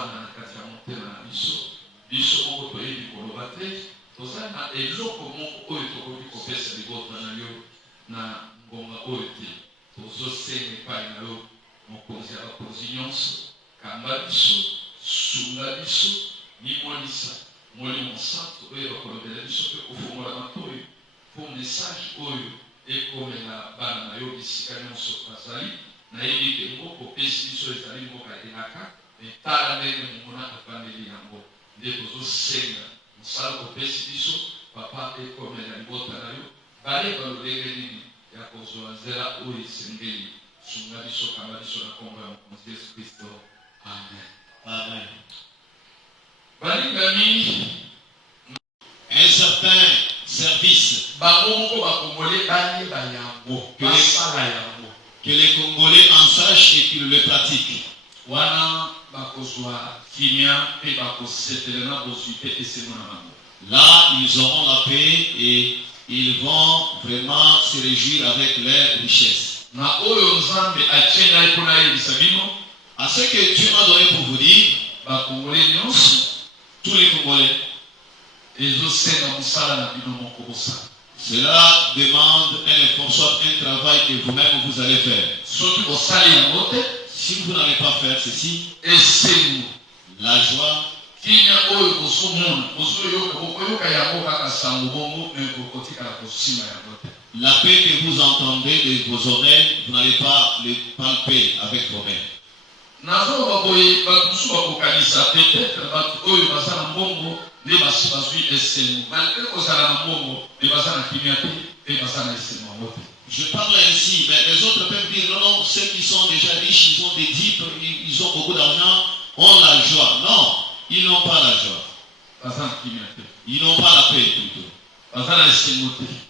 wana na kati ya motema na biso moko toyebi koloba te toza na eloko moko oyo tokoki kopesa libota na yo na ngonga oyo te tozosenga epai na yo mokonzi ya bakonzi nyonso kamba biso sunga biso limonisa molimo santo oyo bakolobela biso mpe kofongola matoyo po message oyo ekomela bana na yo bisika nyonso bazali nayebi ke ngo kopesi biso ezali mboka elaka etala ndenge mongona avandeli yango nde tozosenga mosala kopesi biso papa ekomela libota na yo bayeba lolenge nini ya kozwa nzela oyo esengeli sunga biso kamba biso na kombo ya mokonzi yesu kristo amen. Amen. Balingami Un certain service que les Congolais en sachent et qu'ils le pratiquent. Là, ils auront la paix et ils vont vraiment se réjouir avec leurs richesses. À ce que Dieu m'a donné pour vous dire, tous les Congolais, cela demande un effort, soit un travail que vous-même vous allez faire. Si vous n'allez pas faire ceci, la joie, la paix que vous entendez de vos oreilles, vous n'allez pas le palper avec vos mains. Je parle ainsi, mais les autres peuvent dire non, ceux qui sont déjà riches, ils ont des dipes, ils ont beaucoup d'argent, ont la joie. Non, ils n'ont pas la joie. Ils n'ont pas la paix plutôt.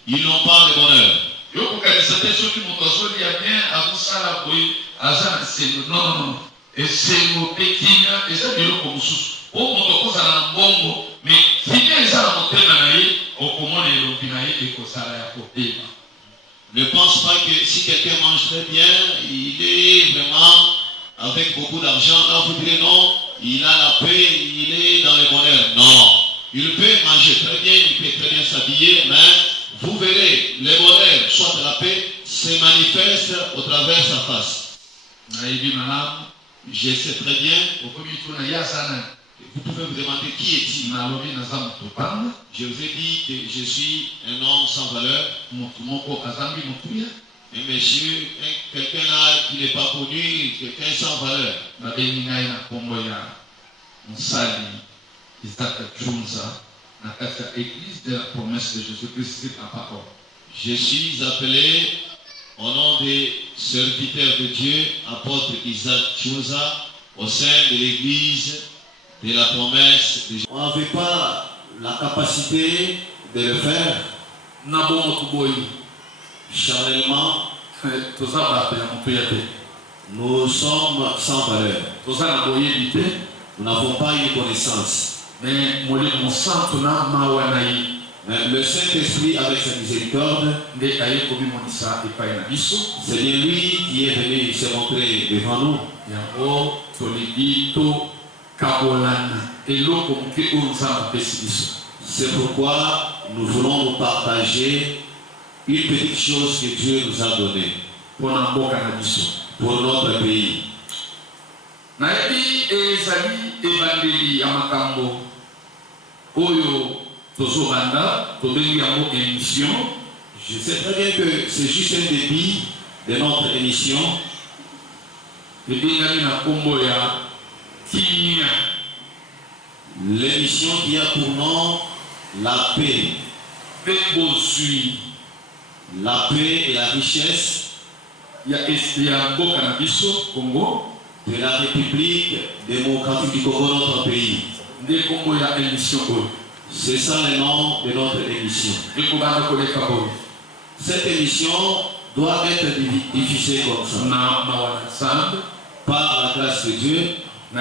Ils n'ont pas le bonheur. Non. Et c'est le petit, et c'est le consus. Au monde, on a un bon, mais si bien ça a monté dans la vie, au comment les lobinaïs et qu'on s'arrête à côté. Ne pense pas que si quelqu'un mange très bien, il est vraiment avec beaucoup d'argent. Là, vous direz non, il a la paix, il est dans le bonheur. Non, il peut manger très bien, il peut très bien s'habiller, mais vous verrez, le bonheur, soit la paix, se manifeste au travers de sa face. Je sais très bien. Vous pouvez vous demander qui est-il. Je vous ai dit que je suis un homme sans valeur. Un monsieur, quelqu'un là qui n'est pas connu, quelqu'un sans valeur. Je suis appelé au nom des serviteurs de Dieu, apôtre Isaac Chouza, au sein de l'église de la promesse de Dieu. On n'avait pas la capacité de le faire. Charnellement, nous sommes sans valeur. Nous n'avons pas une connaissance. Mais le Saint-Esprit, avec sa miséricorde, c'est bien lui qui est venu se montrer devant nous. C'est pourquoi nous voulons nous partager une petite chose que Dieu nous a donnée pour notre pays. Je sais très bien que c'est juste un débit de notre émission. L'émission qui a pour nom la paix. La paix et la richesse de la République démocratique du Congo, notre pays. C'est ça le nom de notre émission. Cette émission doit être diffusée comme ça. Par la grâce de Dieu. Je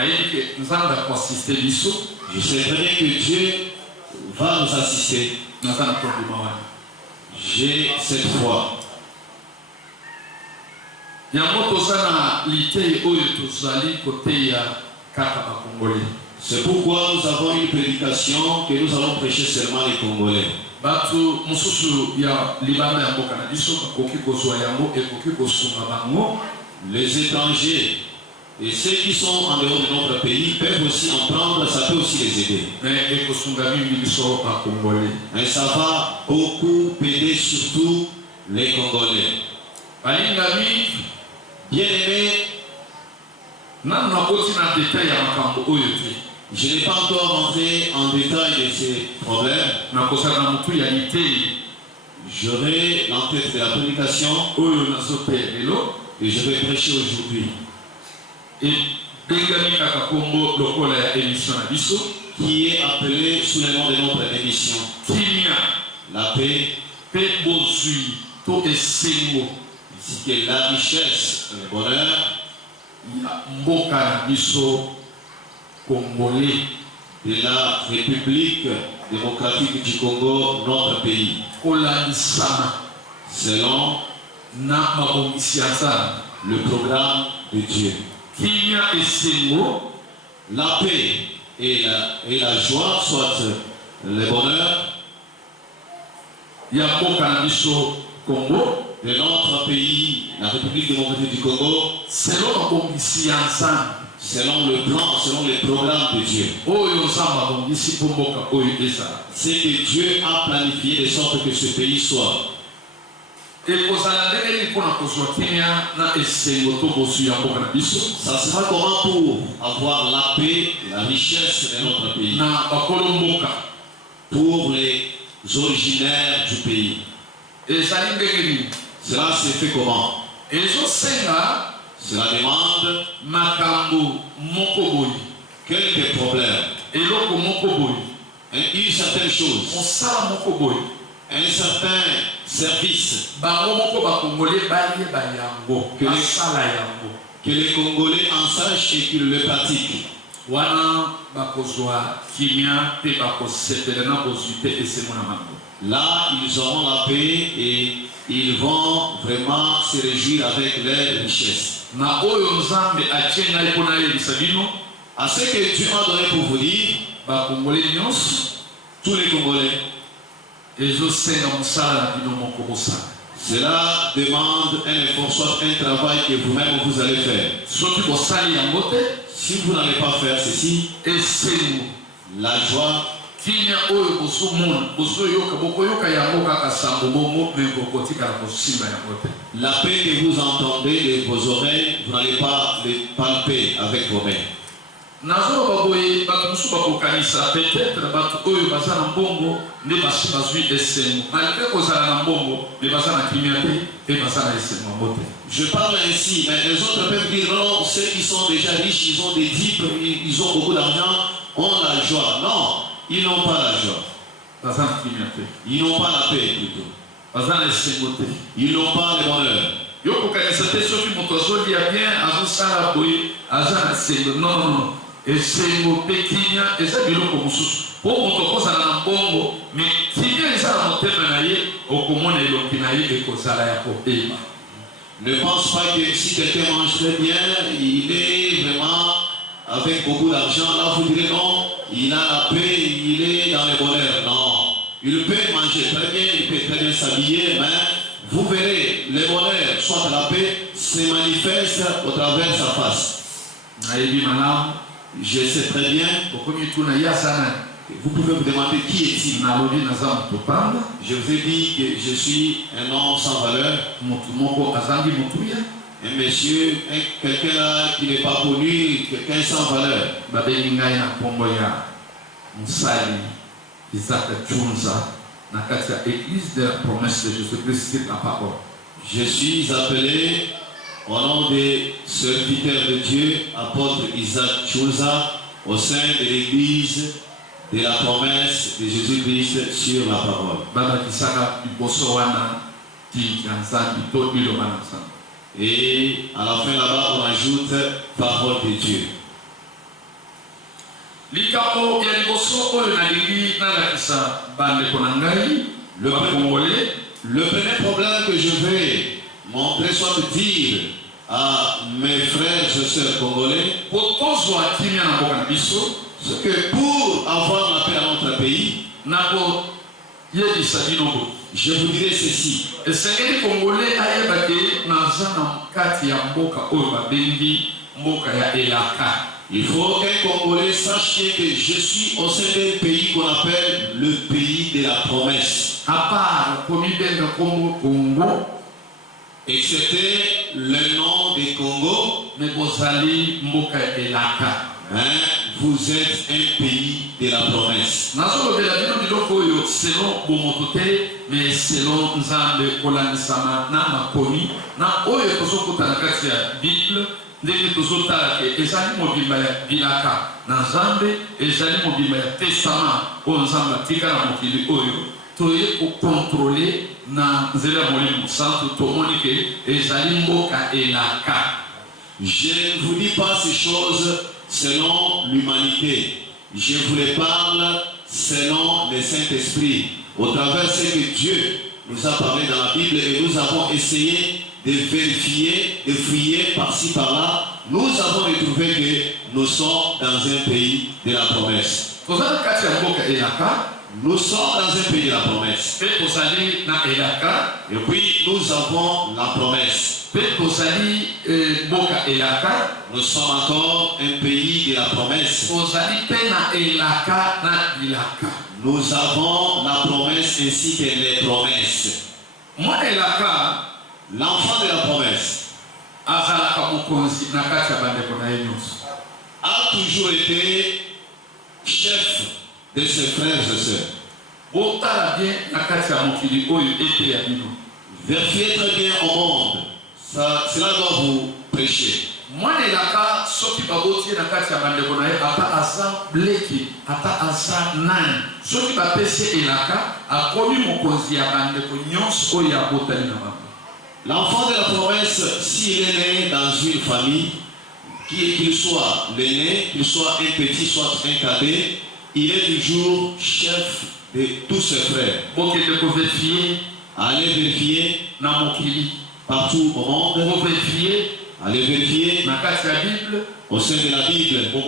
sais très bien que Dieu va nous assister. J'ai cette foi. kaka bakongolais. C'est pourquoi nous avons une prédication que nous allons prêcher seulement les Congolais. Batu mususu ya libanda ya mboka na biso bakoki kozwa yango ekoki kosunga bango. Les étrangers et ceux qui sont en dehors de notre pays peuvent aussi en prendre, ça peut aussi les aider. Mais ekosunga mingi biso bakongolais. Mais ça va beaucoup aider surtout les Congolais. Balingami Bien-aimés, nanu nakoti na détail ya makambo oyo te. je n'ai pas encore rentré en détail de ces problèmes. Nakosaka mutu ya litei. J'aurai l'entête de la prédication Oyo nazote lelo. et je vais prêcher aujourd'hui. Et bengami kaka kombo lokola ya émission na biso. Qui est appelé sous le nom de notre émission. Kimia. La paix, Pe bozui to esengo. ainsi que la richesse, le bonheur Ya mboka na biso congolais. de la République démocratique du Congo, notre pays. Kolandisama Selon na mabongisi ya nzambe. le programme de Dieu. Kimia esengo La paix et la joie, soit le bonheur ya mboka na biso Congo de notre pays, la République démocratique du Congo, selon mabongisi ya nzambe. selon le plan, selon les programmes de Dieu. Oyo nzambe abongisi mpo mboka oyo ezala. C'est que Dieu a planifié de sorte que ce pays soit. Ekozala ndenge nini mpona kozwa kimia na esengo to bozwi ya mboka na biso. Ça sera comment pour avoir la paix, la richesse de notre pays, Na bakolo mboka pour les originaires du pays. ezali ndenge nini. Cela se fait comment? Ezosenga Cela demande makambo moko boye, quelques problèmes, eloko moko boye, une certaine chose, mosala moko boye. un certain service Bango moko bakongolais bayeba yango, Que les- basala yango. que les Congolais en sachent et qu'ils le pratiquent. Wana bakozwa kimia pe bakosepela na bozwi te esengo na bango. Là, ils auront la paix et ils vont vraiment se réjouir avec leurs richesses. Na oyo nzambe atie ngai mpona yebisa bino, À ce que Dieu m'a donné pour vous dire, bakongolais nyonso tous les Congolais, ezosenga mosala na bino moko bosala. cela demande un effort, soit un travail que vous-même vous allez faire. Soki bosali yango te, Si vous n'allez pas faire ceci, esengo la joie, kimia oyo bozomona bozoyoka bokoyoka yango kaka sango bongo me bokotikala kosimba yango te. la paix que vous entendez de vos oreilles, vous n'allez pas les palper avec vos mains. nazoloba boye bato mosusu bakokanisa peut-être bato oyo baza na mbongo nde basi bazwi esengo malgré kozala na mbongo me baza na kimia te mpe baza na esengo yango te. Je parle ainsi, mais les autres peuvent dire non, ceux qui sont déjà riches, ils ont des diplômes, ils ont beaucoup d'argent, ont la joie. Non, ils n'ont pas la joie. Baza na kimia te, Ils n'ont pas la paix plutôt. baza na esengo te. Ils n'ont pas le bonheur. Yo kokanisa te soki moto azolia bien azosala boye aza na esengo. Non, esengo mpe kimia eza biloko mosusu mpo moto akozala na mbongo me kimia eza na motema na ye okomona elongi na ye ekozala ya kopema. Ne pense pas que si quelqu'un mange très bien, il est vraiment avec beaucoup d'argent. Là, vous direz non, il a la paix, il est dans le bonheur. Non, il peut manger très bien, il peut très bien s'habiller, mais vous verrez, le bonheur, soit la paix, se manifeste au travers de sa face. nayebi malamu Je sais très bien, okomi tuna ye aza nani. vous pouvez vous demander qui est-il. nalobi naza moto pamba, Je vous ai dit que je suis un homme sans valeur, motu moko azangi motuya, un monsieur, quelqu'un là qui n'est pas connu, quelqu'un sans valeur. babengi ngai na nkombo ya mosali Isaac Chunza na kati ya église de la promesse de Jésus-Christ sur la parole. Je suis appelé au nom des serviteurs de Dieu, apôtre Isaac Chouza, au sein de l'église de la promesse de Jésus-Christ sur la parole. babakisaka liboso wana ti ya nzambi to liloba na nzambe. Et à la fin là-bas, on ajoute parole de Dieu. likambo ya liboso oyo nalingi nalakisa bandeko na ngai bakongolais. Le premier problème que je vais montrer, soit dire à mes frères et sœurs congolais, po tozwa c'est que pour avoir la paix dans notre pays, je vous dirai ceci. Il faut qu'un Congolais sache que je suis au sein d'un pays qu'on appelle le pays de la promesse. Excepté le nom du Congo, vous êtes un pays de la promesse. ndenge tozotala ke ezali mobimba ya bilaka na nzambe ezali mobimba ya testament oyo nzambe atika na mokili oyo toye kokontrole na nzela ya molimo santu tomoni ke ezali mboka elaka. Je ne vous dis pas ces choses selon l'humanité, je vous les parle selon le Saint-Esprit, au travers de ce que Dieu nous a parlé dans la Bible, et nous avons essayé de vérifier, de fouiller par-ci par-là. Nous avons retrouvé que nous sommes dans un pays de la promesse. Nous sommes dans un pays de la promesse. Et puis nous avons la promesse. Nous sommes encore un pays de la promesse. Nous avons la promesse ainsi que les promesses. L'enfant de la promesse a toujours été chef de ses frères et sœurs. Vérifiez très bien au monde. Cela doit vous prêcher. Soki baboti na kati ya bandeko na ye ata aza bleki ata aza nani soki bapesi elaka akomi mokonzi ya bandeko nyonso oyo abotani na bango. L'enfant de la promesse, s'il est né dans une famille, qu'il soit l'aîné, qu'il soit un petit, soit un cadet, il est toujours chef de tous ses frères. Allez vérifier partout au monde. Allez vérifier au sein de la Bible. Vous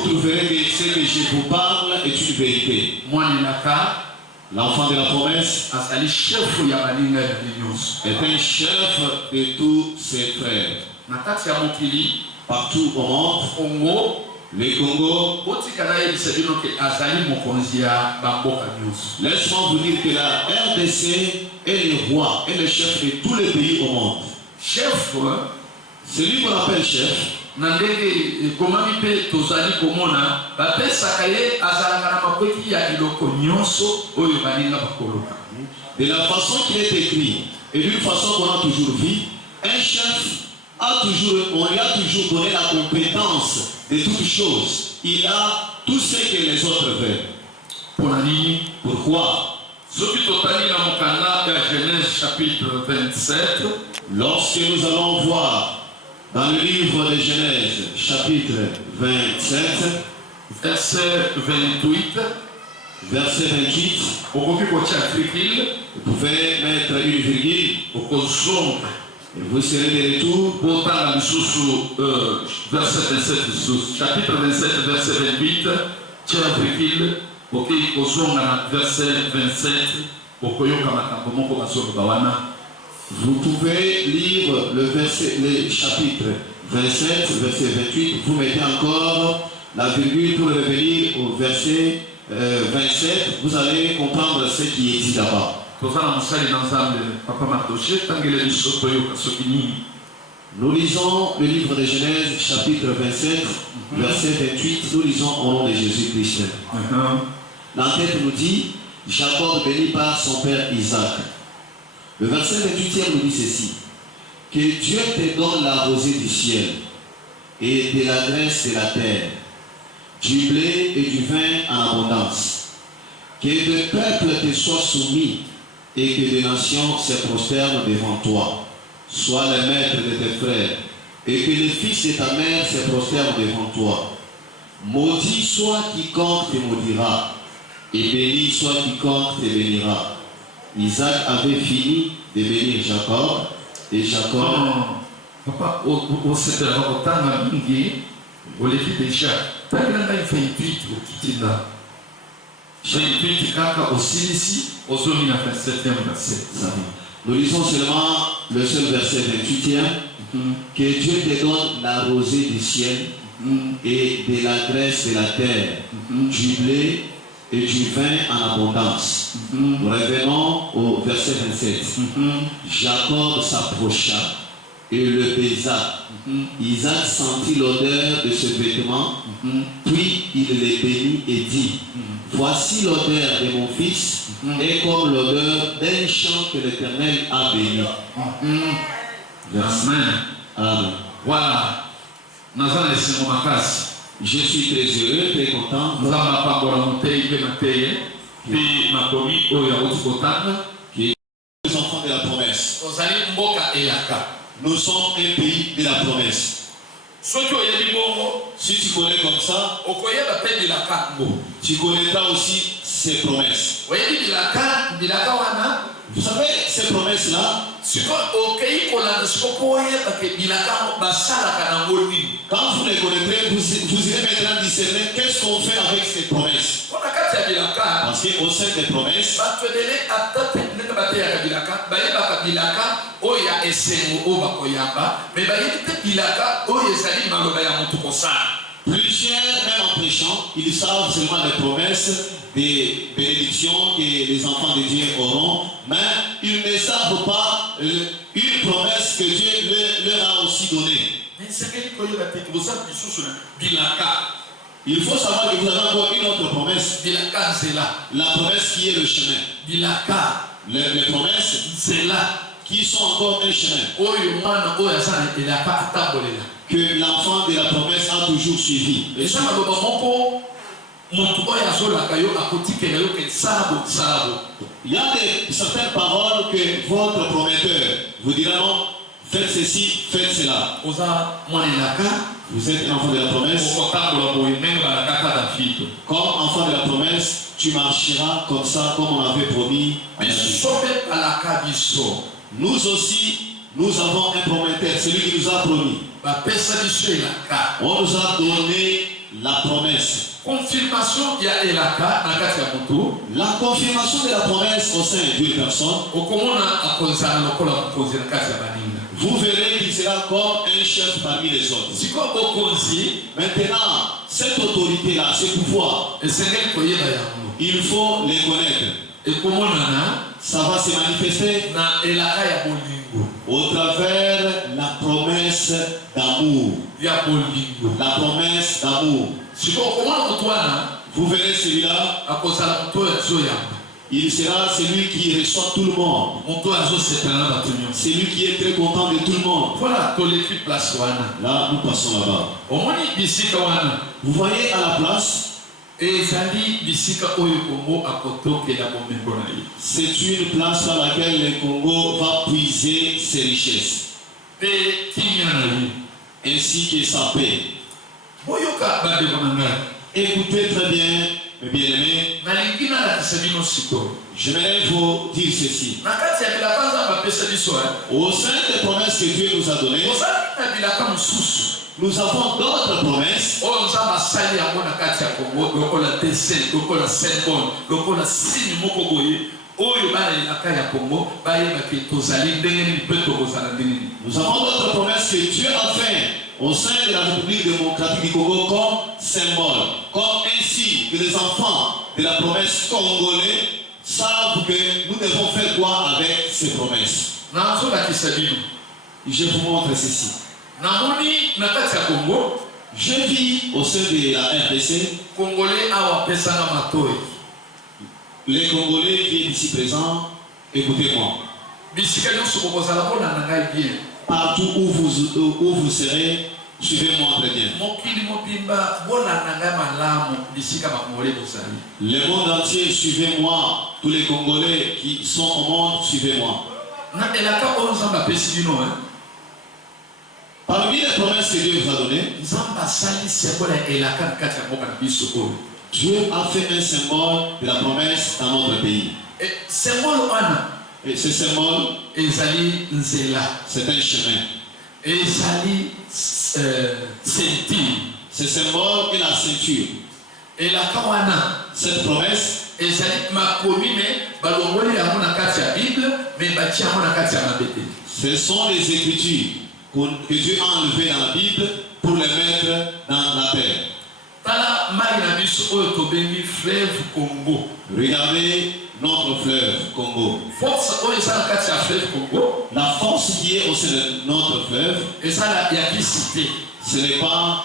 trouverez que ce que je vous parle est une vérité. L'enfant de la promesse est un chef de tous ses frères. Partout au monde, le Congo. Laisse-moi vous dire que la RDC est le roi, est le chef de tous les pays au monde. Chef, celui qu'on appelle chef. De la façon qu'il est écrit et d'une façon qu'on a toujours vu, un chef on lui a toujours donné la compétence de toutes choses. Il a tout ce que les autres veulent. Pourquoi? Genèse chapitre 27, lorsque nous allons voir dans le livre de Genèse, chapitre 27, verset 28, vous pouvez mettre une virgule et vous serez de retour. Verset 27, chapitre 27, verset 28, verset 27, vous pouvez lire le chapitre 27, verset 28. Vous mettez encore la virgule pour revenir au verset 27. Vous allez comprendre ce qui est dit là-bas. Nous lisons le livre de Genèse, chapitre 27, verset 28. Nous lisons au nom de Jésus-Christ. L'entête nous dit, Jacob béni par son père Isaac. Le verset 28 nous dit ceci: que Dieu te donne la rosée du ciel et de la graisse de la terre, du blé et du vin en abondance. Que des peuples te soient soumis et que des nations se prosternent devant toi. Sois le maître de tes frères et que les fils de ta mère se prosternent devant toi. Maudit soit quiconque te maudira et béni soit quiconque te bénira. Isaac avait fini de bénir Jacob et Jacob Papa, au secteur de la mingi, au levi déjà, t'as fait une tweet au Kitina. J'ai une tweet kaka au Silisi, au zone 27e verset. Nous lisons seulement le seul verset 28e. Que Dieu te donne la rosée du ciel et de la graisse de la terre, du blé et du vin en abondance. Nous revenons au verset 27. Jacob s'approcha et le baisa. Isaac sentit l'odeur de ce vêtement, puis il les bénit et dit, voici l'odeur de mon fils, et comme l'odeur d'un champ que l'Éternel a béni. Amen. Amen. Voilà. Je suis très heureux, très content. Les enfants de la promesse. Nous sommes un pays de la promesse. Si tu connais comme ça, tu connaîtras aussi ces promesses. Vous savez, ces promesses-là, quand vous les connaîtrez, vous irez maintenant discerner qu'est-ce qu'on fait avec ces promesses. Parce qu'au sein des promesses, plusieurs, même en prêchant, ils savent seulement les promesses, des bénédictions que les enfants de Dieu auront, mais ils ne savent pas une promesse que Dieu leur a aussi donnée. Il faut savoir que vous avez encore une autre promesse. La promesse qui est le chemin. Les promesses qui sont encore un chemin. Que l'enfant de la promesse a toujours suivi. Il y a certaines paroles que votre prometteur vous dira non, faites ceci, faites cela. Vous êtes un enfant de la promesse. Comme enfant de la promesse, tu marcheras comme ça, comme on avait promis. Nous aussi, nous avons un prometteur, celui qui nous a promis. On nous a donné la promesse. Confirmation il y a la confirmation de la promesse au sein d'une personne. Vous verrez qu'il sera comme un chef parmi les autres. Maintenant, cette autorité-là, ce pouvoir, il faut les connaître. Ça va se manifester au travers la promesse d'amour. La promesse d'amour. Vous verrez celui-là, il sera celui qui reçoit tout le monde. Celui qui est très content de tout le monde. Là, nous passons là-bas. Vous voyez à la place, c'est une place à laquelle le Congo va puiser ses richesses. Ainsi que sa paix. Écoutez très bien, mes bien-aimés. J'aimerais vous dire ceci. Au sein des promesses que Dieu nous a données, nous avons d'autres promesses. Nous avons d'autres promesses que Dieu a fait au sein de la République démocratique du Congo comme symbole, comme ainsi que les enfants de la promesse congolais savent que nous devons faire quoi avec ces promesses. Je vous montre ceci. Je vis au sein de la RDC. Les Congolais qui sont ici présents, écoutez-moi. Partout où vous serez, suivez-moi très bien. Le monde entier, suivez-moi. Tous les Congolais qui sont au monde, suivez-moi. Parmi les promesses que Dieu vous a données, Dieu a fait un symbole de la promesse dans notre pays. Et ce symbole, c'est un chemin. ezali ceinture. Ce symbole est la ceinture. Elaka wana Cette promesse, ezali makomi me balongoli yango na kati ya Bible me batia yango na kati ya mabete. ce sont les écritures que Dieu a enlevées dans la Bible pour les mettre dans la terre. Tala mai na biso oyo tobengi fleuve Congo. Regardez notre fleuve Congo. Force oyo eza na kati ya fleuve Congo, La force qui est au sein de notre fleuve, eza ya kisite. ce n'est pas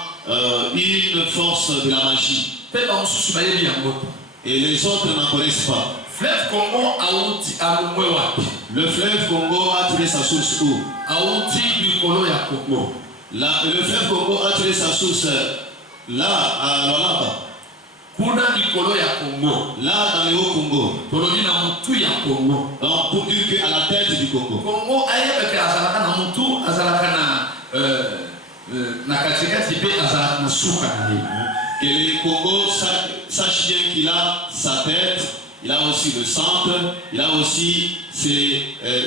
une force de la magie. Pe bamosusu bayebi yango. Et les autres n'en connaissent pas. Fleuve Congo auti alongwe wapi? Le fleuve Congo a tiré sa source où? Auti likolo ya Congo. Le fleuve Congo a tiré sa source là, à Lualaba. Kuna likolo ya Congo. Là, dans le Haut-Congo. Tolobi na mutu ya Congo. Donc, pour dire qu'à la tête du Congo. Congo ayebeke azalaka na mutu, azalaka na katikati pe azalaka na suka na ye. Que le Congo sache bien qu'il a sa tête, il a aussi le centre, il a aussi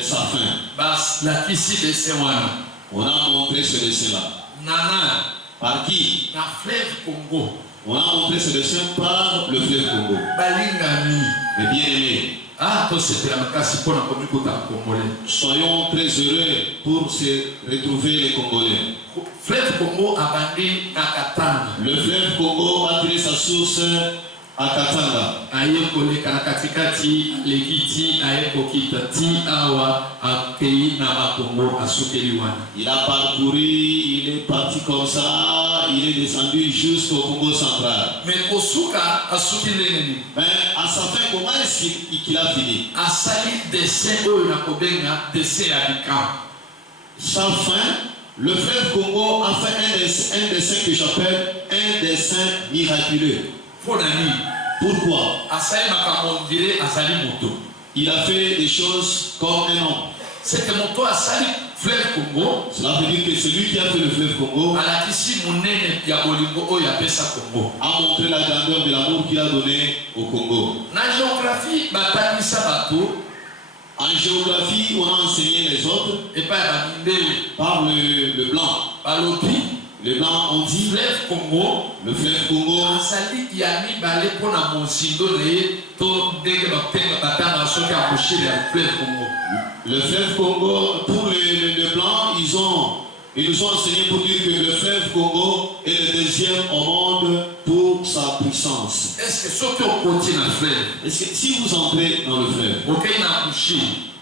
sa fin. Bas lakisi dessin wana. On a montré ce dessin-là. Nana Par qui? na fleuve Congo. On a montré ce dessin par le fleuve Congo. Balingami. Mais bien aimé, Ah, to sepela makasi pona komikuta Congolais. soyons très heureux pour se retrouver les Congolais. Fleuve Congo abandi na Katanga. Le fleuve Congo a tiré sa source à Katanga. Ayekoleka na katikati lekiti ayekokita ti awa akei na bakongo asukeli wana. Il a parcouru, il est parti comme ça, il est descendu jusqu'au Congo central. Mais kosuka asuki ndenge. Mais à sa fin, comment est-ce qu'il a fini? Asali dessin oyo na kobenga dessin ya bikam. Sa fin, le fleuve Congo a fait un dessin que j'appelle un dessin miraculeux. Fonani. Pourquoi? Asali makambo ndire asali moto. Il a fait des choses comme un homme. C'est que moto asali fleuve Congo. Cela veut dire que celui qui a fait le fleuve Congo Alakisi munene ya bolingo oyo apesa Congo. a montré la grandeur de l'amour qu'il a donné au Congo. Na géographie batanisa bato. En géographie, on a enseigné les autres Et pas bamindele. par le blanc. Balobi. Les blancs ont dit Fleuve Congo. le fleuve Congo. Asali ya mibale pona monsindo na ye to ndenge batenga batanga soki akoshile ya fleuve Congo. Le fleuve Congo, pour les blancs, ils nous ont enseigné pour dire que le fleuve Congo est le deuxième au monde pour sa puissance. Est-ce que soki okoti na fleuve? Est-ce que si vous entrez dans le fleuve, Okei na kushile.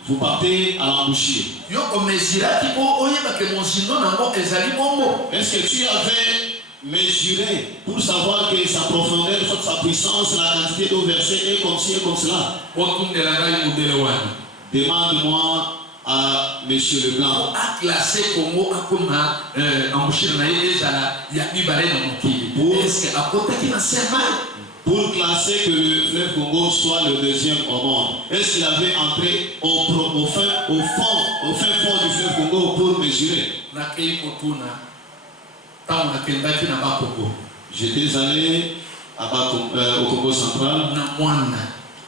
vous partez à l'embouchure, Yo omeziraki po oyebake monsindo nango ezali bongo. est-ce que tu avais mesuré pour savoir que sa profondeur, sa puissance, la quantité d'eau versée est comme ci et comme cela? Otundela ngai modele wana. Demande-moi à Monsieur Leblanc. A classé Congo akoma embouchure na ye ezala ya mibale na mokili. Est-ce que akotaki na serment? Pour classer que le fleuve Congo soit le deuxième au monde, est-ce qu'il avait entré au fin fond du fleuve Congo pour mesurer? Nakei kotuna tango nakendaki na bakongo. J'étais allé au Congo central, Na mwana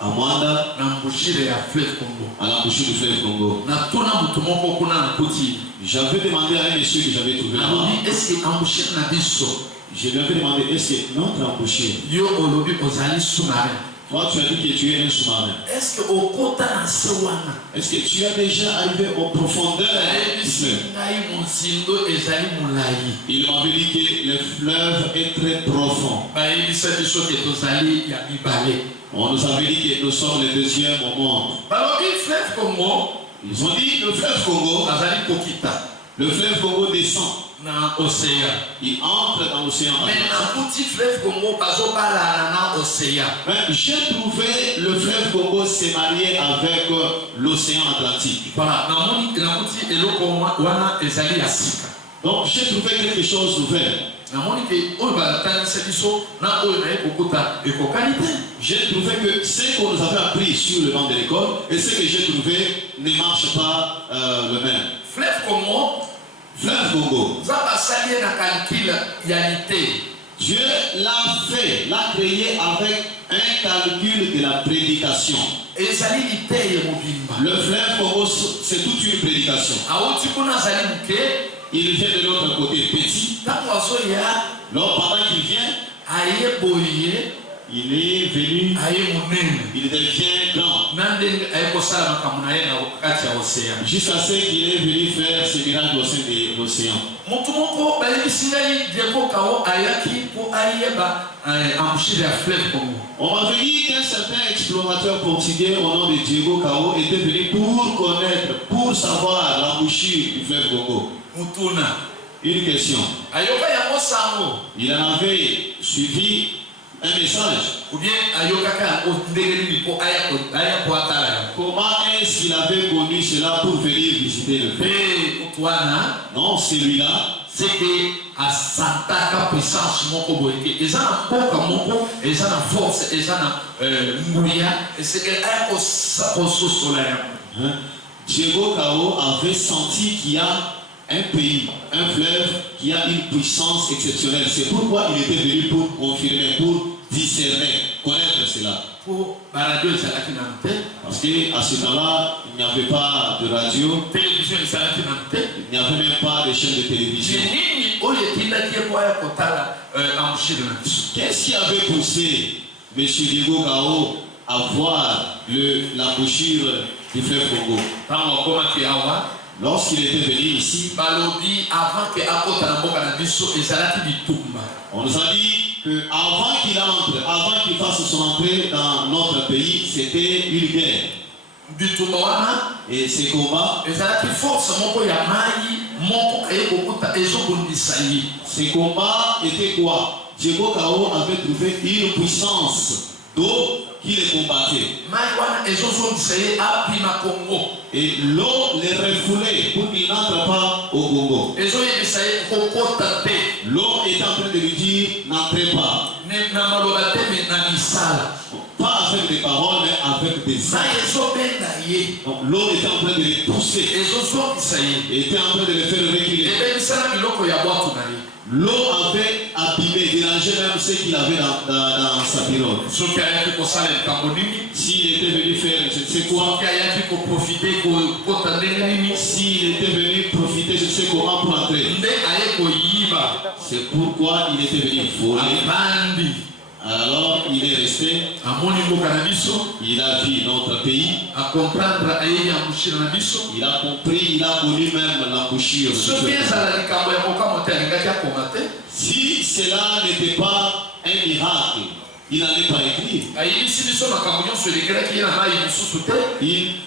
à Mwanda, na embouchure ya fleuve Congo. à l'embouchure du fleuve Congo. Na tuna mutu moko kuna na koti. J'avais demandé à un monsieur que j'avais trouvé là-bas. Alobi est-ce que embouchure na biso Je lui avais demandé, est-ce que notre embouchure, yo olobi ozali sous-marin? toi tu as dit que tu es un sous-marin. Est-ce que okota na se wana? Est-ce que tu as déjà arrivé aux profondeurs du Ayebisi fleuve? ngai monsindo ezali molai. Il m'avait dit que le fleuve est très profond. Bayebisa biso ke tozali ya mibale. On nous avait dit que nous sommes les deuxièmes au monde. Balobi fleuve Congo Ils ont dit le fleuve Congo, azali kokita le fleuve Congo descend. na océan. Il entre dans l'océan Mais Atlantique. na kuti fleuve Congo bazobala na océan. Mais j'ai trouvé le fleuve Congo s'est marié avec l'océan Atlantique. Voilà, na kuti eloko wana ezali ya sika. Donc j'ai trouvé quelque chose d'ouvert. Namoni ke oyo batangisa biso na oyo naye kokuta ekokani te. J'ai trouvé que ce qu'on nous avait appris sur le banc de l'école et ce que j'ai trouvé ne marche pas le même. Fleuve Congo Fleuve Congo, za basali na calcul ya lité. Dieu l'a créé avec un calcul de la prédication. Ezali lité ya mobimba. Le fleuve Congo, c'est toute une prédication. Awuti kuna zali muke il vient de l'autre côté petit. Alors pendant qu'il vient, il est venu, il devient grand. Jusqu'à ce qu'il est venu faire ce miracle au sein de l'océan. On m'a dit qu'un certain explorateur portugais au nom de Diego Cao était venu pour connaître, pour savoir l'embouchure du fleuve Congo. Une question. Il en avait suivi un message. Ou bien, comment est-ce qu'il avait connu cela pour venir visiter le fleuve? Non, celui-là. C'est que à Santa puissance mon boy et ça n'a pas mon et ça n'a force et ça n'a mouria et c'est que un solaire. Diego Cao avait senti qu'il y a un pays, un fleuve qui a une puissance exceptionnelle. C'est pourquoi il était venu pour confirmer, pour discerner, connaître cela. Parce qu'à ce temps-là, il n'y avait pas de radio, il n'y avait même pas de chaîne de télévision. Qu'est-ce qui avait poussé M. Diego Cao à voir l'embouchure du fleuve Congo? Lorsqu'il était venu ici, on nous a dit qu'avant qu'il entre, avant qu'il fasse son entrée dans notre pays, c'était une guerre. Et ces combats, ces combats étaient quoi? Diego Cao avait trouvé une puissance d'eau qui les combattait. Et l'eau les refoulait pour qu'ils n'entrent pas au Congo. L'eau était en train de lui dire n'entrez pas. Pas avec des paroles, mais avec des actes. Donc l'eau était en train de les pousser. Et était en train de les faire reculer. L'eau avait abîmé, dérangé même ce qu'il avait dans sa pirogue. S'il était venu faire, je ne sais quoi, s'il était venu profiter, je ne sais comment pour entrer. C'est pourquoi il était venu voler. Alors il est resté, il a vu notre pays, il a compris, il a connu même l'embouchure. Si cela n'était pas un miracle, il n'allait pas écrire.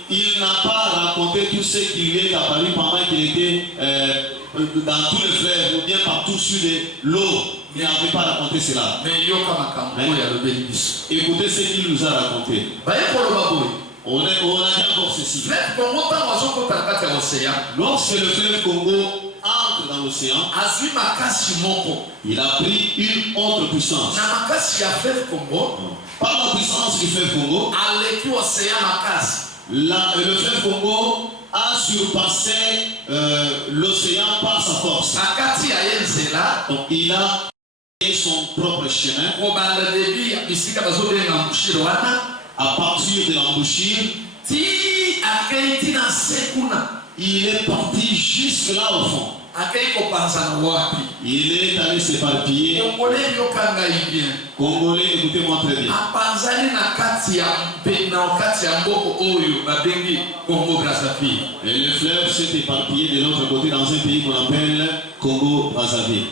Il n'a pas raconté tout ce qui lui est apparu pendant qu'il était dans tout le fleuve ou bien partout sur l'eau. Il n'avait pas raconté cela. Écoutez ce qu'il nous a raconté. On a dit encore ceci. Lorsque le fleuve Congo entre dans l'océan, il a pris une autre puissance. Par la puissance du fleuve Congo, le fleuve Congo a surpassé l'océan par sa force. Donc il a son propre chemin à partir de l'embouchure. Il est parti jusque là au fond. Il est allé s'éparpiller. Congolais, écoutez-moi très bien. Et le fleuve s'est éparpillé de l'autre côté dans un pays qu'on appelle Congo-Brazzaville.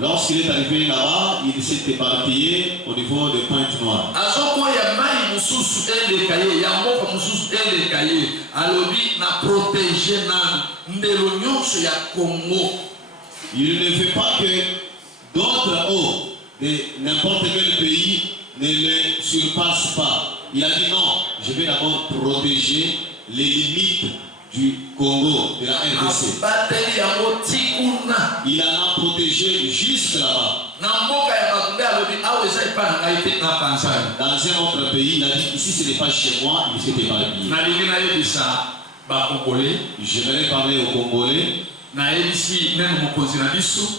Lorsqu'il est arrivé là-bas, il s'est éparpillé au niveau de Pointe-Noire. Il ne veut pas que d'autres eaux de n'importe quel pays ne le surpassent pas. Il a dit non, je vais d'abord protéger les limites du Congo, de la RDC. Il en a protégé juste là-bas. Dans un autre pays, il a dit ici ce n'est pas chez moi, il s'est éparpillé. J'aimerais parler aux Congolais.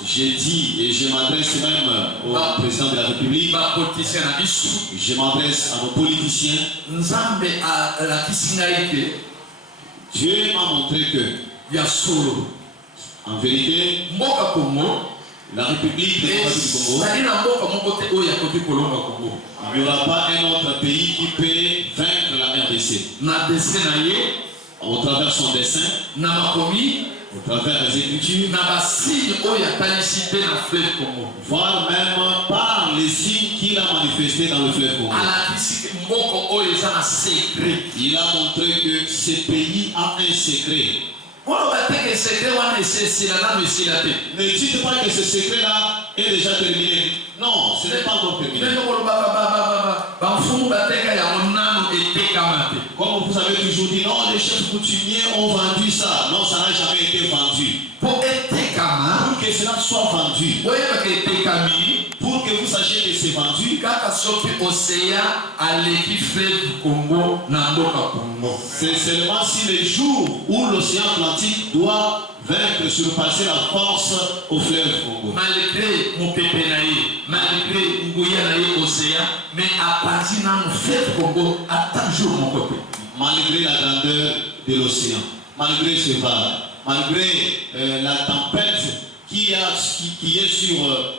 J'ai dit et je m'adresse même au président de la République. Je m'adresse à nos politiciens. Dieu m'a montré que, en vérité, la République démocratique du Congo, il n'y aura pas un autre pays qui peut vaincre la RDC. Au travers son dessin, au travers les écritures, voire même par les signes qu'il a manifestés dans le fleuve Congo. Il a montré que ce pays a un secret. Ne dites pas que ce secret-là est déjà terminé. Non, ce n'est pas encore terminé. Comme vous avez toujours dit, non, les chefs coutumiers ont vendu ça. Non, ça n'a jamais été vendu. Pour que cela soit vendu, pour que vous sachiez que c'est vendu, c'est seulement si le jour où l'océan Atlantique doit vaincre, surpasser la force au fleuve Congo. Malgré mon pépé malgré Ngouya océan, mais à partir d'un fleuve Congo, à toujours mon côté. Malgré la grandeur de l'océan, malgré ce vague, malgré la tempête qui est sur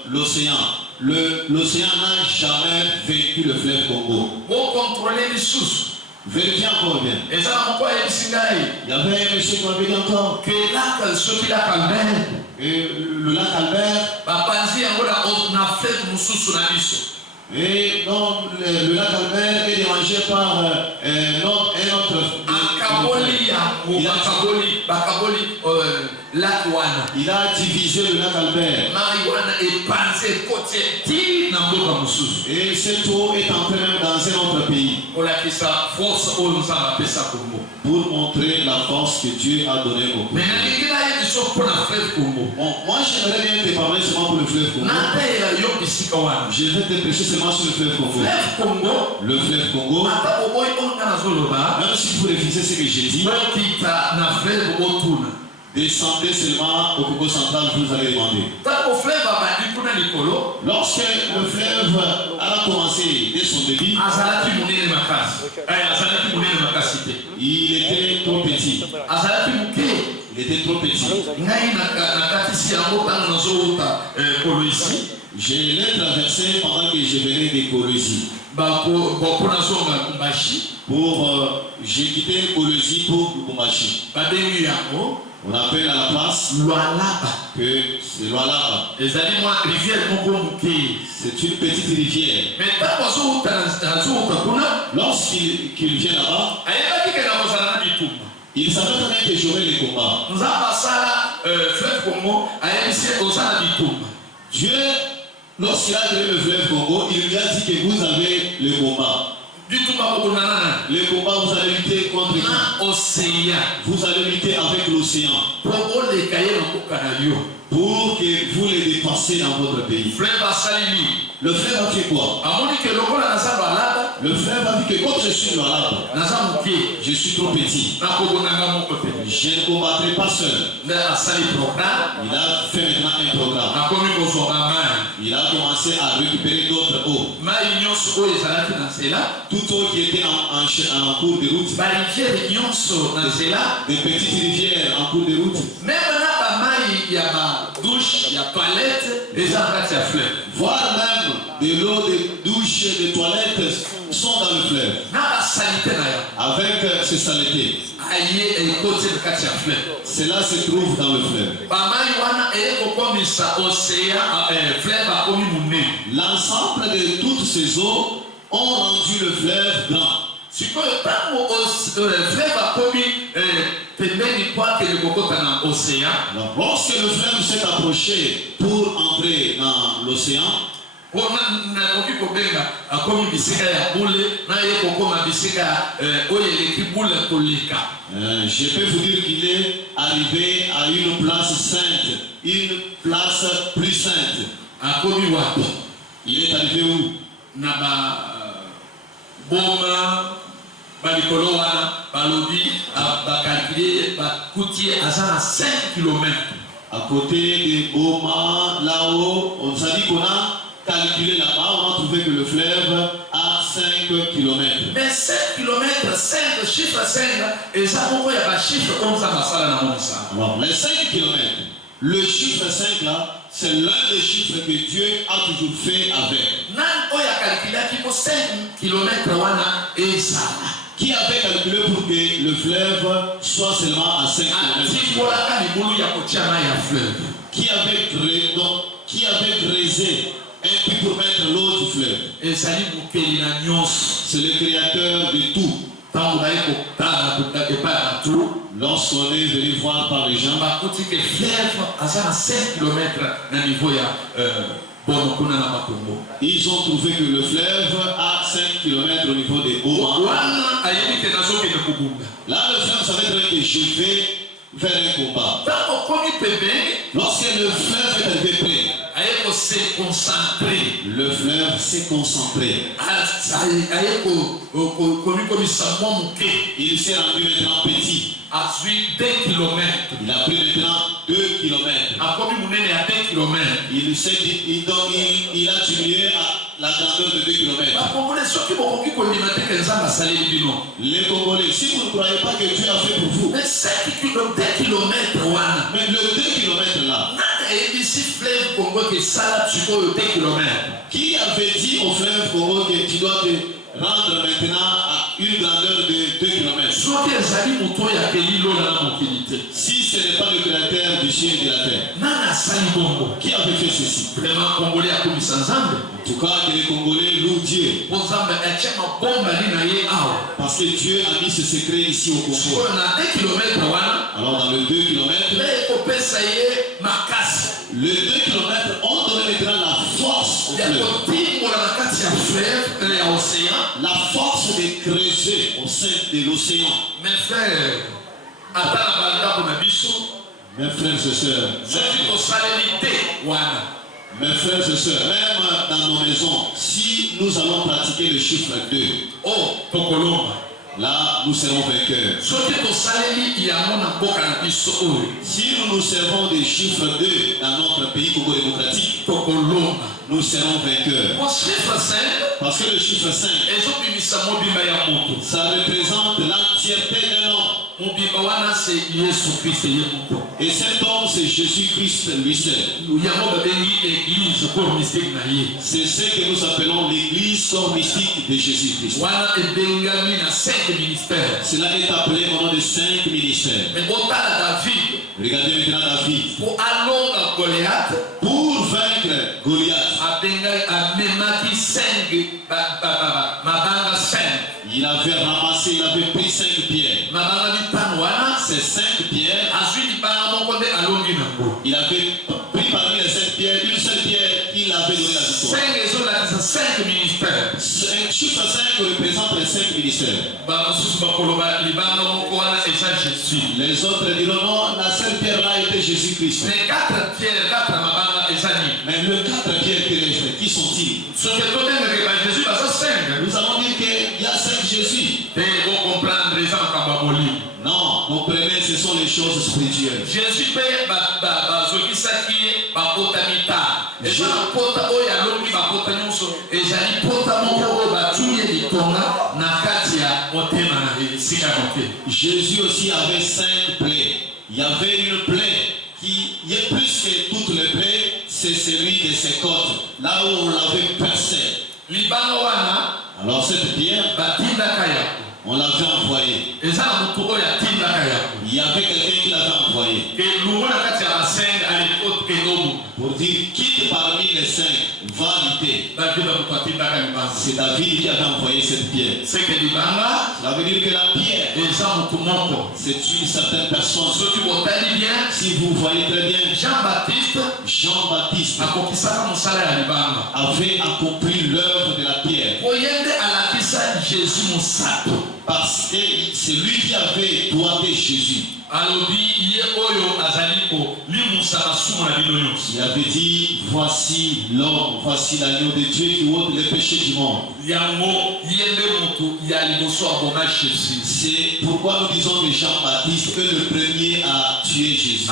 l'océan, l'océan n'a jamais vaincu le fleuve Congo. Pour contrôler les sources. Vérifiez encore bien. Il y avait un monsieur qui m'avait dit encore que le lac Albert, et non, le lac Albert est dérangé par un autre. Il a divisé le lac Albert. Et cette eau est entrée même dans un autre pays. Pour montrer la force que Dieu a donnée au Congo. Bon, moi j'aimerais bien te parler seulement pour le fleuve Congo. Je vais te prêcher seulement sur le fleuve Congo. Le fleuve Congo. Même si vous refusez ce que j'ai dit, descendez seulement au Congo central, vous allez demander. Lorsque le fleuve a commencé dès son début, il était trop petit. Il était trop petit. Je l'ai traversé pendant que je venais de Kolwezi. J'ai quitté Kolwezi pour Lubumbashi. On appelle à la place que c'est Lualaba. C'est une petite rivière. Lorsqu'il vient là-bas, il savait très bien que j'aurais les combats. Dieu, lorsqu'il a créé le fleuve Congo, il lui a dit que vous avez le combat. Le combat, vous allez lutter contre l'océan. Vous allez lutter avec l'océan. Pour que vous les dépassiez dans votre pays. Le fleuve a fait quoi? Le fleuve a dit que quand je suis là, je suis trop petit. Je ne combattrai pas seul. Il a fait maintenant un programme. Il a commencé à récupérer d'autres eaux. Toute eau qui était en cours de route. Des petites rivières en cours de route. Il y a douche, il y a toilette, les arrêts à fleuve. Voire même de l'eau de douche et de toilettes sont dans le fleuve. Avec ces saletés. Cela se trouve dans le fleuve. L'ensemble de toutes ces eaux ont rendu le fleuve grand. Lorsque le fleuve s'est approché pour entrer dans l'océan, je peux vous dire qu'il est arrivé à une place sainte, une place plus sainte. Il est arrivé où? À côté de Boma, là-haut, on s'est dit qu'on a calculé là-bas, on a trouvé que le fleuve a 5 km. Mais 5 km, 5 le chiffre 5, et ça, pourquoi il y a un chiffre comme ça, alors, les 5 kilomètres, le chiffre 5 là, c'est l'un des chiffres que Dieu a toujours fait avec. Qui avait calculé pour que le fleuve soit seulement à 5 km? Qui avait creusé un puits pour mettre l'eau du fleuve? C'est le créateur de tout. Lorsqu'on est venu voir par les gens, ils ont trouvé que le fleuve a 5 km au niveau des Oma. Là, le fleuve savait très bien que je vais vers un combat. Lorsque le fleuve est arrivé près, le fleuve s'est concentré. Il s'est rendu maintenant petit. Il a pris maintenant 2 km. Il a diminué à la grandeur de 2 km. Les Congolais, si vous ne croyez pas que Dieu a fait pour vous, mais le 2 km là, qui avait dit au fleuve Congo que tu dois te rendre maintenant à une grandeur de 2 km? Si ce n'est pas le créateur du ciel et de la terre, qui avait fait ceci? En tout cas, que les Congolais louent Dieu. Parce que Dieu a mis ce secret ici au Congo. Alors dans le 2 km, le 2 km ont donné maintenant la force au fleuve. La force de creuser au sein de l'océan. Mes frères et sœurs, mes frères et sœurs, même dans nos maisons, si nous allons pratiquer le chiffre 2, là nous serons vainqueurs. Si nous nous servons des chiffres 2 dans notre pays Congo démocratique, nous serons vainqueurs. Parce que le chiffre 5, ça représente l'entièreté d'un homme. Et cet homme, c'est Jésus-Christ lui seul. C'est ce que nous appelons l'église corps mystique de Jésus-Christ. Cela est appelé au nom de 5 ministères. Regardez maintenant David. Pour vaincre Goliath, il avait ramassé, il avait pris 5 pierres. Ces 5 pierres, il avait pris parmi les 5 pierres une seule pierre qu'il avait donné la victoire. Un chiffre 5 représente les 5 ministères. Les autres diront non, la seule pierre là était Jésus-Christ. Mais le 4 pierres qui sont-ils? Nous allons dire qu'il y a 5 Jésus. Non, comprenez, ce sont les choses spirituelles. Jésus aussi avait 5 plaies. Il y avait une plaie qui est plus que toutes les plaies, c'est celui de ses côtes, là où on l'avait percé. Alors cette pierre, on l'avait envoyée. Il y avait quelqu'un qui l'avait envoyé pour dire qui parmi les 5 va lutter. C'est David qui avait envoyé cette pierre. Cela veut dire que la pierre, c'est une certaine personne. Si vous voyez très bien, Jean-Baptiste avait accompli l'œuvre de la pierre. Parce que c'est lui qui avait doigté Jésus. Il avait dit, voici l'homme, voici l'agneau de Dieu qui ôte les péchés du monde. C'est pourquoi nous disons que Jean-Baptiste est le premier à tuer Jésus.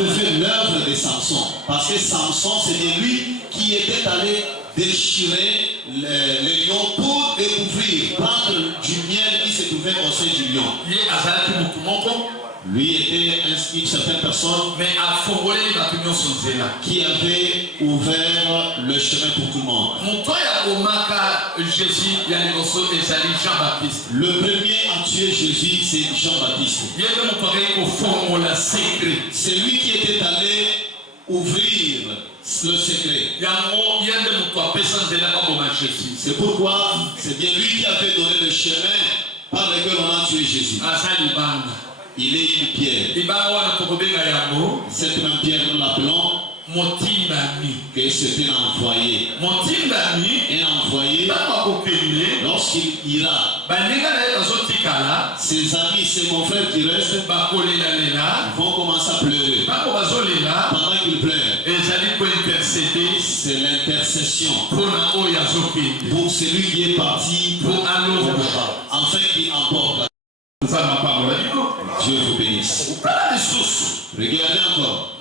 avait fait l'œuvre de Samson. Parce que Samson, c'était lui qui était allé déchirer les lions pour découvrir, prendre du miel qui se trouvait au sein du lion. Lui était une certaine personne qui avait ouvert le chemin pour tout le monde. Le premier à tuer Jésus, c'est Jean-Baptiste. C'est lui qui était allé ouvrir le secret. C'est pourquoi c'est bien lui qui avait donné le chemin par lequel on a tué Jésus. Il est une pierre. Cette même pierre, nous l'appelons que c'était un envoyé. Un envoyé, lorsqu'il ira, ses amis, ses confrères qui restent, vont commencer à pleurer. Pendant qu'ils pleurent, c'est l'intercession pour celui qui est parti, afin qu'il emporte. Dieu vous bénisse. Regardez encore.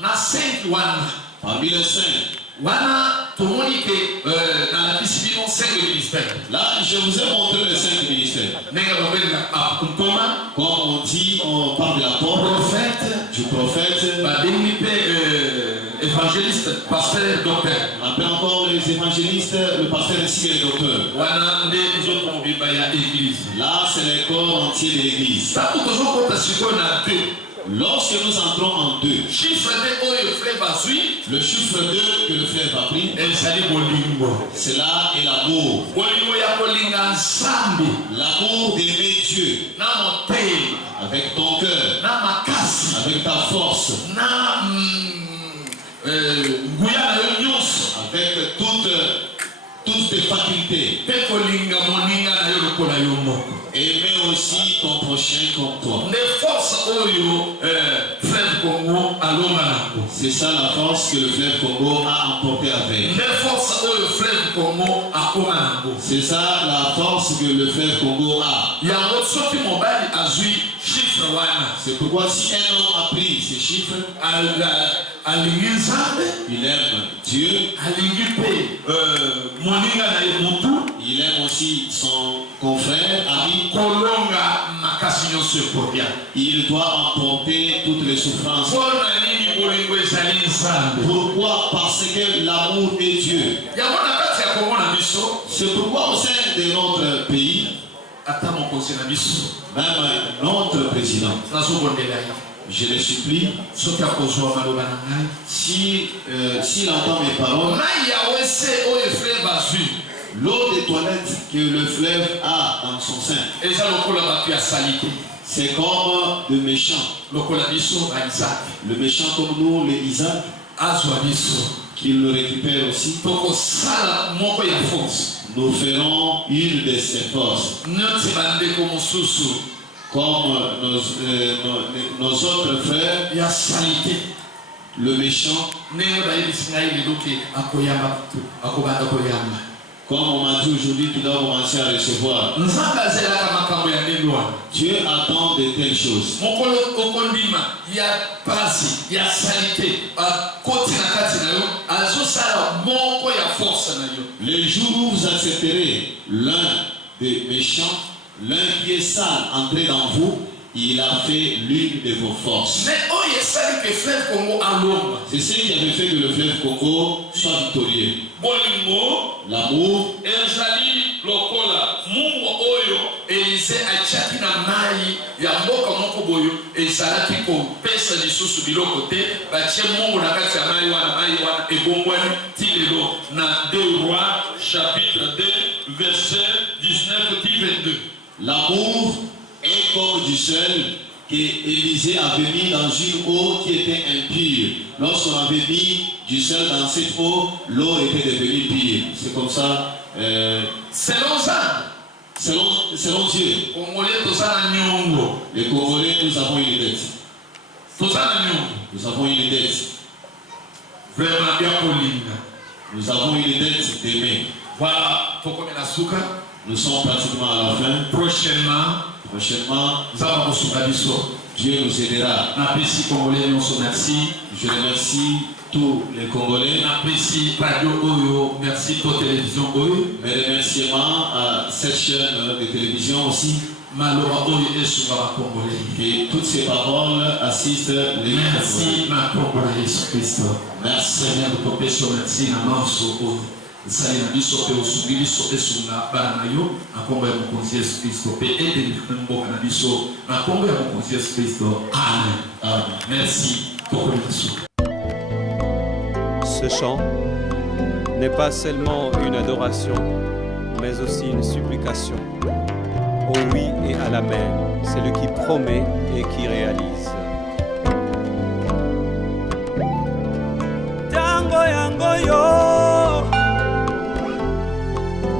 Parmi les saints. Là, je vous ai montré les 5 ministères. Comme on dit, on parle de l'apôtre, du prophète, évangéliste, pasteur, docteur. On appelle encore les évangélistes, le pasteur ainsi que les docteurs. Là, c'est les corps entiers de l'église. Lorsque nous entrons en 2, le chiffre 2 que le fleuve a pris, c'est là et l'amour. L'amour d'aimer Dieu avec ton cœur, avec ta force, avec toutes tes facultés. Aimer aussi ton prochain comme toi. C'est ça la force que le fleuve Congo a emporté avec. C'est ça la force que le fleuve Congo a. C'est pourquoi si un homme a pris ces chiffres, il aime Dieu, il aime aussi son confrère, ami. Il doit emporter toutes les souffrances. Pourquoi? Parce que l'amour est Dieu. C'est pourquoi au sein de notre pays, même notre président, je le supplie, s'il entend mes paroles, l'eau des toilettes que le fleuve a dans son sein, c'est comme le méchant. Le méchant comme nous, les Isaac, qu'il le récupère aussi. Nous ferons une de ses forces. Comme nos autres frères, le méchant, comme on m'a dit aujourd'hui, tu dois commencer à recevoir. Dieu attend de telles choses. Le jour où vous accepterez l'un des méchants, l'un qui est sale, entrer dans vous, il a fait l'une de vos forces. C'est ce qui avait fait que le fleuve Congo soit victorieux. L'amour, chapitre 2, verset 19-22. L'amour est comme du sel qu'Élisée avait mis dans une eau qui était impure. Lorsqu'on avait mis du sel dans cette eau, l'eau était devenue pure. C'est comme ça. Selon Dieu. Les Congolais, nous avons une dette. Nous avons une dette. Nous avons une dette d'aimer. Voilà, nous sommes pratiquement à la fin. Prochainement, Prochainement, Dieu nous aidera. Napesi Congolais nyonso merci. Je remercie tous les Congolais. Napesi radio oyo merci pour télévision oyo. Mes remerciements à cette chaîne de télévision aussi. Maloba oyo esunga Congolais. Et toutes ces paroles assistent les Merci na Congolais Jésus Christ. Merci. Seigneur topesi merci na manso oyo. Sali na biso pe osungi biso esunga bana na yo na kombo ya mokonzi Yesu Kristo pe ete mboka na biso na kombo ya mokonzi Yesu Kristo. Amen. Amen. Merci pour le biso. Ce chant n'est pas seulement une adoration, mais aussi une supplication. Au oui et à l'amen, c'est lui qui promet et qui réalise. Tango yango yo